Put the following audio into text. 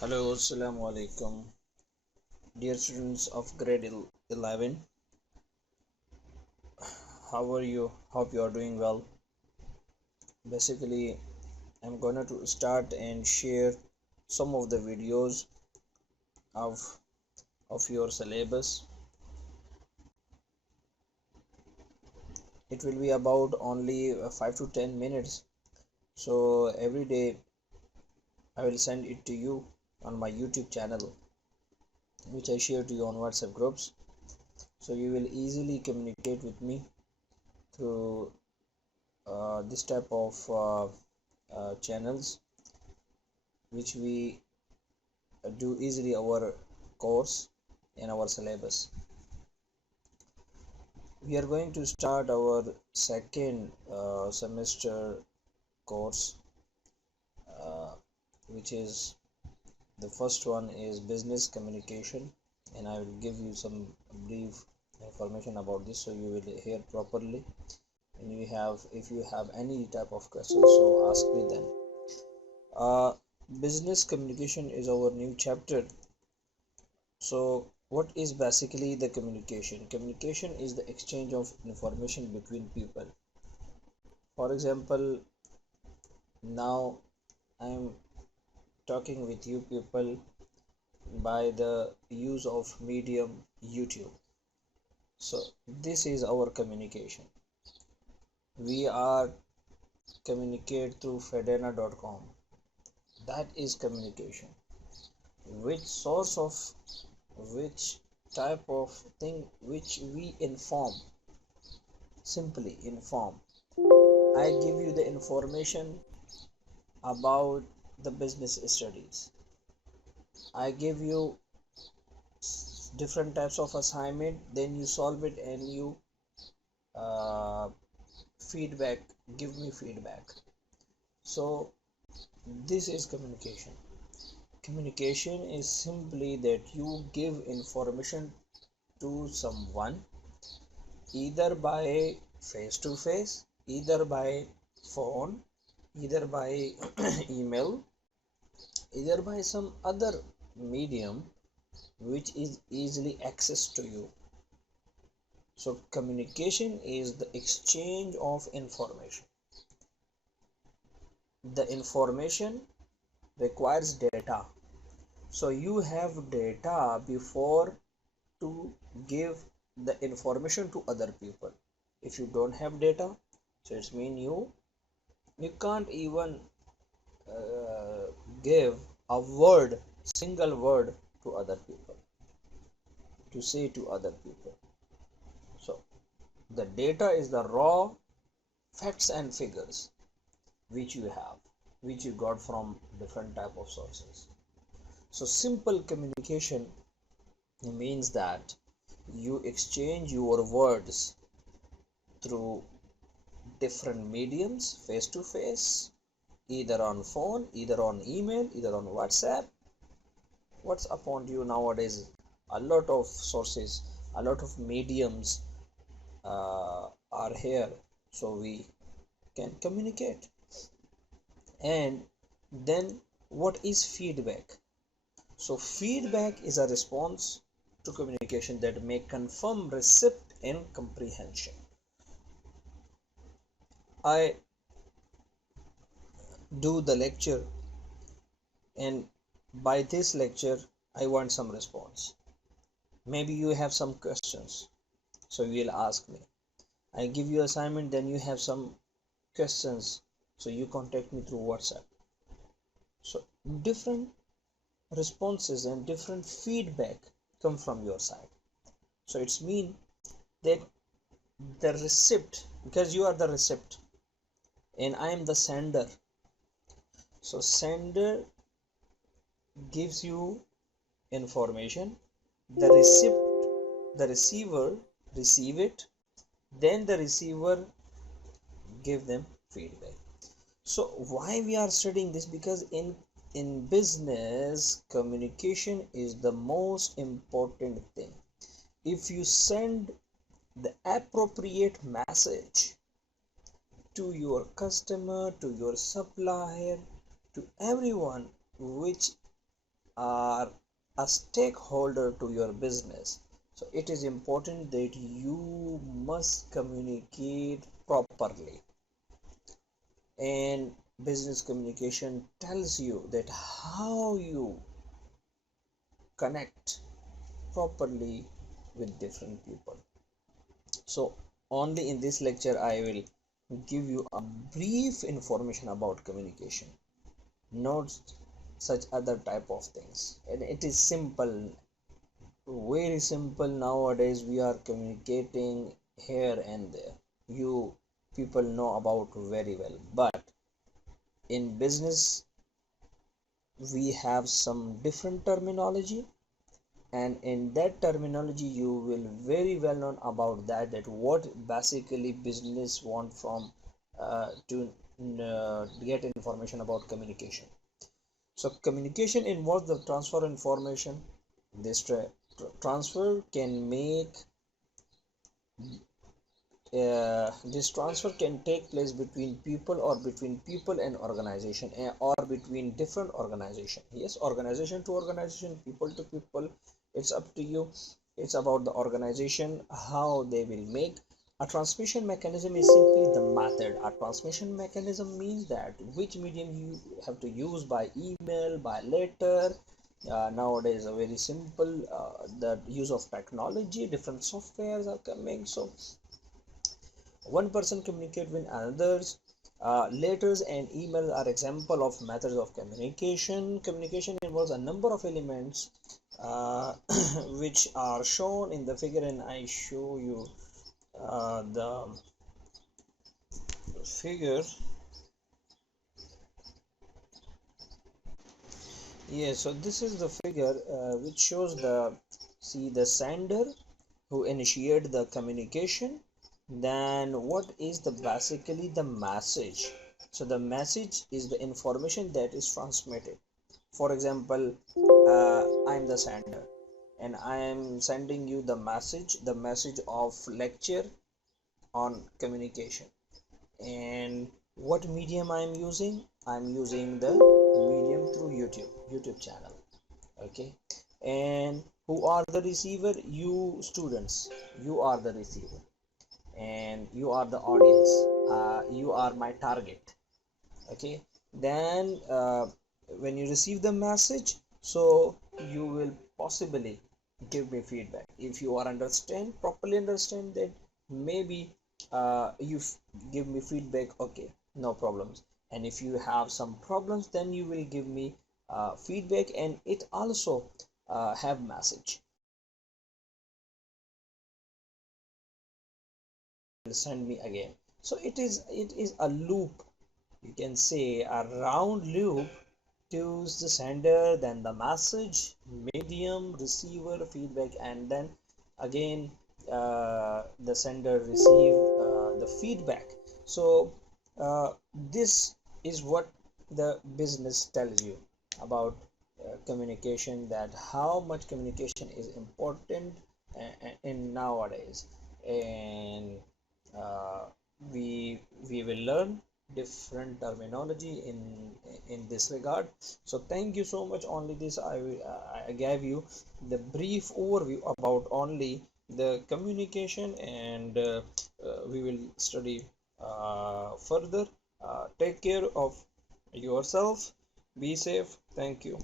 Hello, Assalamu alaikum. Dear students of grade 11, how are you? Hope you are doing well. Basically, I'm gonna to start and share some of the videos of your syllabus. It will be about only 5 to 10 minutes. So every day I will send it to you on my YouTube channel, which I share to you on WhatsApp groups. So you will easily communicate with me through this type of channels, which we do easily our course in our syllabus. We are going to start our second semester course, uh, which is the first one is business communication, and I will give you some brief information about this so you will hear properly. And if you have any type of questions, so ask me then. Business communication is our new chapter. So what is basically the communication? Communication is the exchange of information between people. For example, now I am talking with you people by the use of medium YouTube. So this is our communication. We are communicate through fedena.com. That is communication. Which source of which type of thing which we inform, simply inform. I give you the information about the business studies. I give you different types of assignment, then you solve it and you uh, feedback, give me feedback. So this is communication. Communication is simply that you give information to someone either by face to face, either by phone, either by email, either by some other medium which is easily accessed to you. So communication is the exchange of information. The information requires data. So you have data before to give the information to other people. If you don't have data, so it's mean you can't even uh, give a word, single word to other people, to say to other people. So the data is the raw facts and figures which you have, which you got from different type of sources. So simple communication means that you exchange your words through different mediums, face to face, either on phone, either on email, either on WhatsApp. What's upon you nowadays? A lot of sources, a lot of mediums are here, so we can communicate. And then what is feedback? So feedback is a response to communication that may confirm receipt and comprehension. I do the lecture, and by this lecture I want some response. Maybe you have some questions, so you will ask me. I give you assignment, then you have some questions, so you contact me through WhatsApp. So different responses and different feedback come from your side. So it's mean that the receipt, because you are the receipt and I am the sender. So sender gives you information, the receiver receive it, then the receiver give them feedback. So why we are studying this? Because in business, communication is the most important thing. If you send the appropriate message to your customer, to your supplier, to everyone which are a stakeholder to your business. So it is important that you must communicate properly. And business communication tells you that how you connect properly with different people. So only in this lecture I will give you a brief information about communication, not such other type of things. And it is simple, very simple. Nowadays we are communicating here and there, you people know about very well, but in business we have some different terminology, and in that terminology you will very well known about that what basically business want from to get information about communication. So communication involves the transfer of information. This transfer can make this transfer can take place between people, or between people and organization, or between different organization. Yes, organization to organization, people to people, it's up to you. It's about the organization, how they will make. A transmission mechanism is simply the method. A transmission mechanism means that which medium you have to use, by email, by letter. Nowadays a very simple, the use of technology, different softwares are coming. So one person communicate with others. Letters and email are example of methods of communication. Communication involves a number of elements which are shown in the figure, and I show you the figure. Yes, so this is the figure which shows the, see, the sender who initiate the communication. Then what is the basically the message? So the message is the information that is transmitted. For example, I'm the sender and I am sending you the message of lecture on communication. And what medium I'm using? I'm using the medium through YouTube channel. Okay. And who are the receiver? You students, you are the receiver, and you are the audience. You are my target. Okay. Then when you receive the message, so you will possibly give me feedback. If you are understand properly, understand that, maybe you give me feedback, okay, no problems. And if you have some problems, then you will give me feedback, and it also have message, will send me again. So it is a loop, you can say a round loop. To the sender, then the message, medium, receiver, feedback, and then again the sender receive the feedback. So this is what the business tells you about communication, that how much communication is important in nowadays. And uh, we will learn different terminology in this regard. So thank you so much. Only this I gave you the brief overview about only the communication, and we will study further. Take care of yourself, be safe. Thank you.